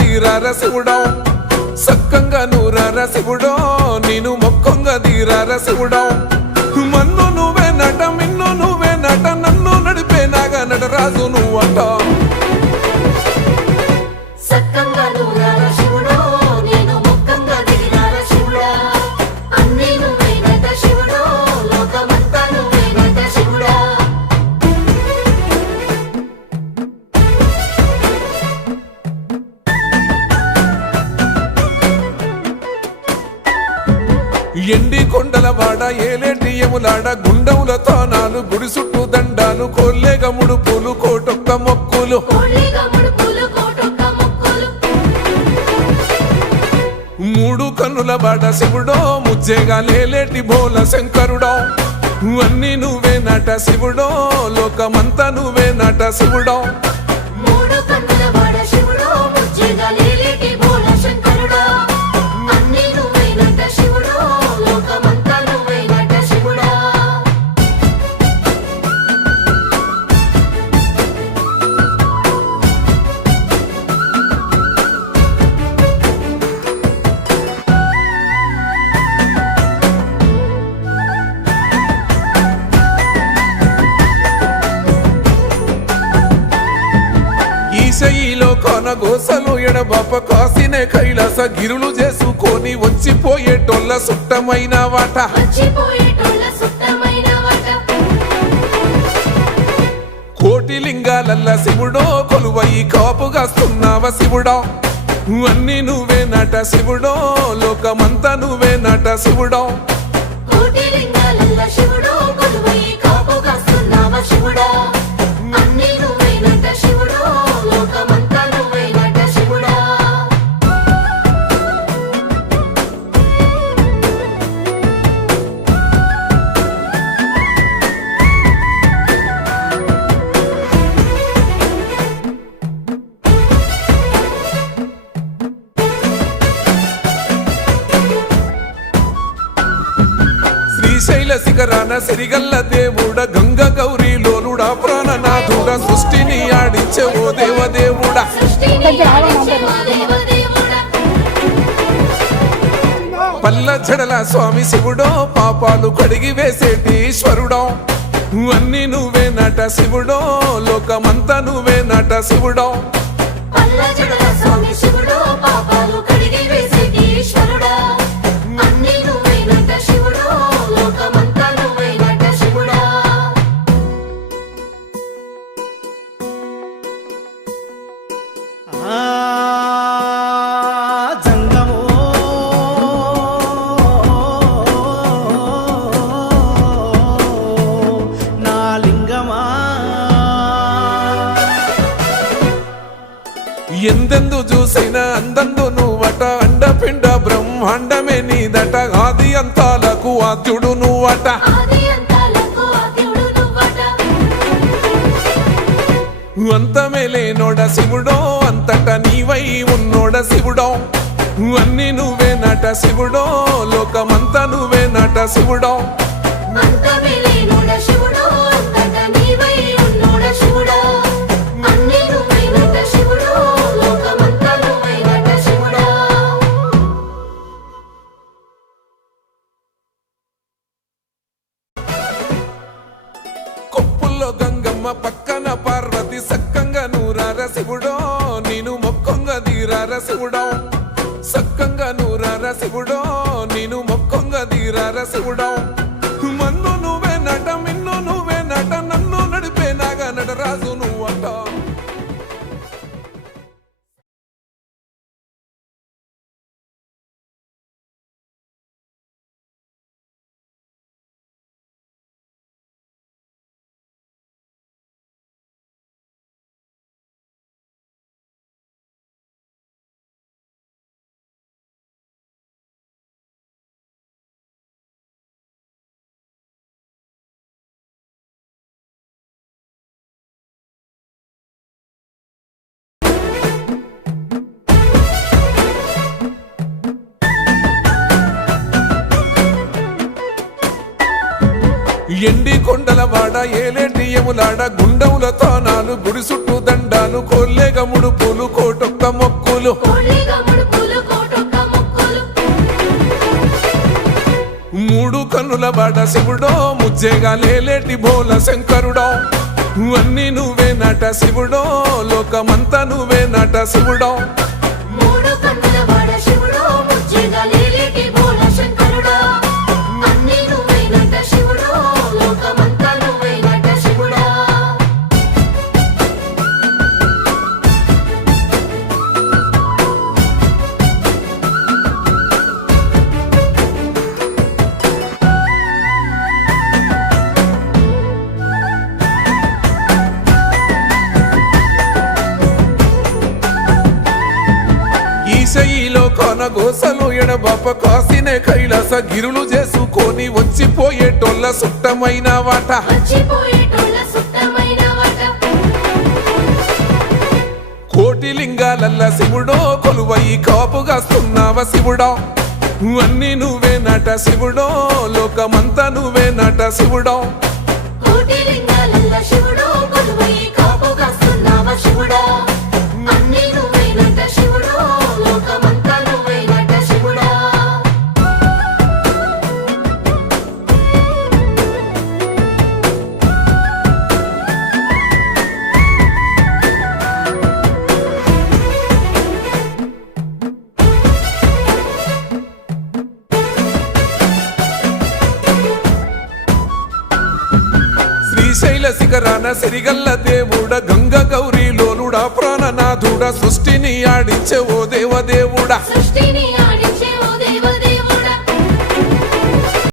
దీరార శివుడో సక్కంగా నూరార శివుడో నేను మొక్కంగా దీరార శివుడో మన్ను నువ్వే నట మిన్ను నువ్వే నట నన్ను నడిపే నాగా నటరాజు నువ్వంట ఎండి కొండలవాడ ఏలేటి యములాడ గుండముల తానాలు గుడి చుట్టూ దండాలు కొల్లేగ ముడుపులు కోటొక్క మొక్కులు మూడు కన్నుల బాడ శివుడో ముజ్జేగా లేలేటి బోల శంకరుడో అన్ని నువ్వే నట శివుడో లోకమంతా నువ్వే నట శివుడో ఈశయిలో కొనగోసలు ఎడబాప కాసినే కైలాస గిరులు చేసుకొని వచ్చిపోయేటోళ్ళ సుట్టమైన వాట కోటి లింగాలల్ల శివుడో కొలువయి కాపుగాస్తున్నావ శివుడో అన్ని నువ్వే నట శివుడో లోకమంతా నువ్వే నట శివుడో శ్రీశైల శిఖరాన సిరిగల్ల దేవుడ గంగ గౌరీ లోలుడా ప్రాణనాథుడ సృష్టిని ఆడించే ఓ దేవదేవుడా పల్ల జడల స్వామి శివుడో పాపాలు కడిగి వేసేటి ఈశ్వరుడో అన్ని నువ్వే నట శివుడో లోకమంతా నువ్వే నట శివుడో ఎందెందు చూసైనా అందందు నువ్వట అండపిండ బ్రహ్మాండమే నీదట ఆది అంతాలకు ఆద్యుడు నువ్వట అంతమే లేనోడ శివుడో అంతట నీవై ఉన్నోడ శివుడో అన్ని నువ్వే నట శివుడో లోకమంతా నువ్వే నట శివుడో కొప్పుల్లో గంగమ్మ పక్కన పార్వతి సక్కంగా నూరార శివుడో నేను మొక్కంగా దీరార శివుడో సక్కంగా నూరార శివుడో నేను మొక్కంగా దీరార శివుడో మన్ను నువ్వే నట మిన్ను నువ్వే నట నన్ను నడిపే నాగా నటరాజు నువ్వంట ఎండి కొండలవాడ ఏలేటి యములాడ గుండముల తానాలు గుడి చుట్టూ దండాలు కొల్లేగ ముడుపులు కోటొక్క మొక్కులు కోళ్ళిగా ముడుపులు కోటొక్క మొక్కులు మూడు కన్నుల బాట శివుడో ముజ్జేగా లేలేటి బోల శంకరుడో అన్ని నువ్వే నట శివుడో లోకమంతా నువ్వే నట శివుడో మూడు కన్నుల వాడ శివుడో ముచ్చెగా లేలేటి బోల శంకరుడా అన్నీ నువ్వైనట శివుడో లోకమంతా నువ్వైనట శివుడా ఈశయిలో కొనగోసలు ఎడబాప కాసినే కైలాస గిరులు చేసుకొని వచ్చిపోయేటోళ్ళ సుట్టమైన వాట వచ్చిపోయేటోళ్ళ సుట్టమైన వాట కోటి లింగాలల్ల శివుడో కొలువై కాపుగాస్తున్నావ శివుడో అన్ని నువ్వే నట శివుడో లోకమంతా నువ్వే నట శివుడో కోటి లింగాలల్ల శివుడో కొలువై కాపుగాస్తున్నావ శివుడా అన్నీ నువ్వైనట శివుడో లోకమంతా నువ్వైనట శివుడా శ్రీశైల శిఖరాన సిరిగల్ల దేవుడ గంగ గౌరీ లోలుడా ప్రాణనాథుడ సృష్టిని ఆడించే ఓ దేవదేవుడా సృష్టిని